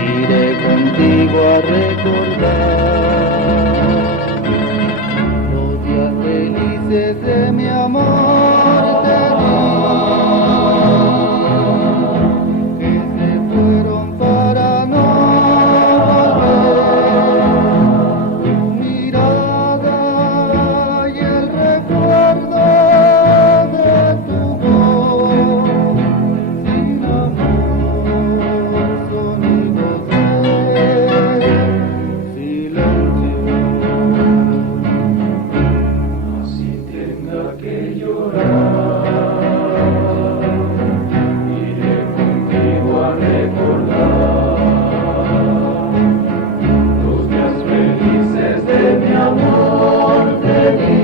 iré contigo a recordar los días felices de mi amor de ti, que se fueron para no volver. Tu mirada y el recuerdo de tu voz, sin amor, sonidos de silencio. Así tenga que llorar, iré contigo a recordar los días felices de mi amor de ti,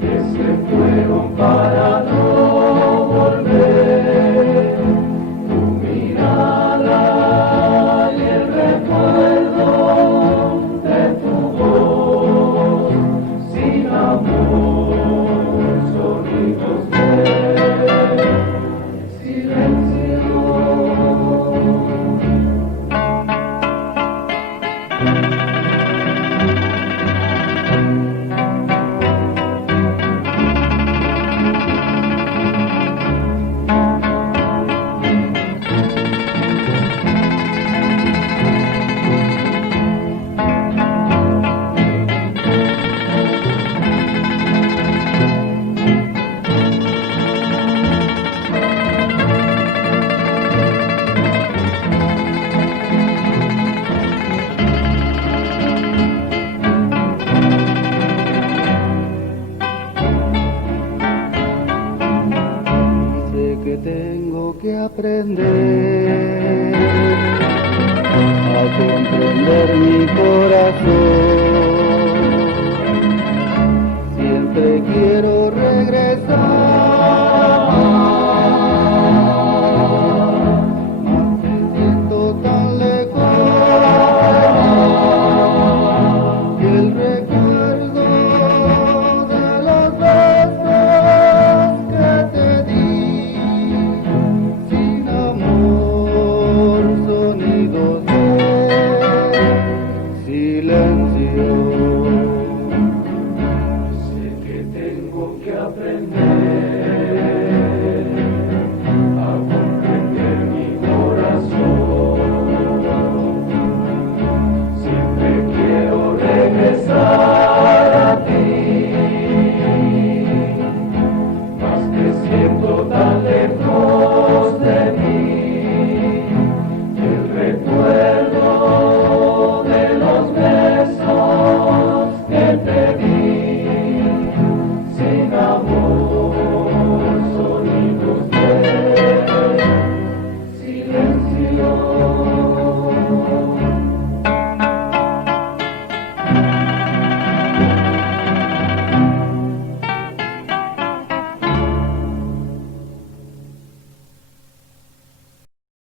que se fueron para no volver. Tu mirada y el recuerdo de tu voz, sin amor, sonidos de silencio. Sé que tengo que aprender a comprender mi corazón. Siempre quiero regresar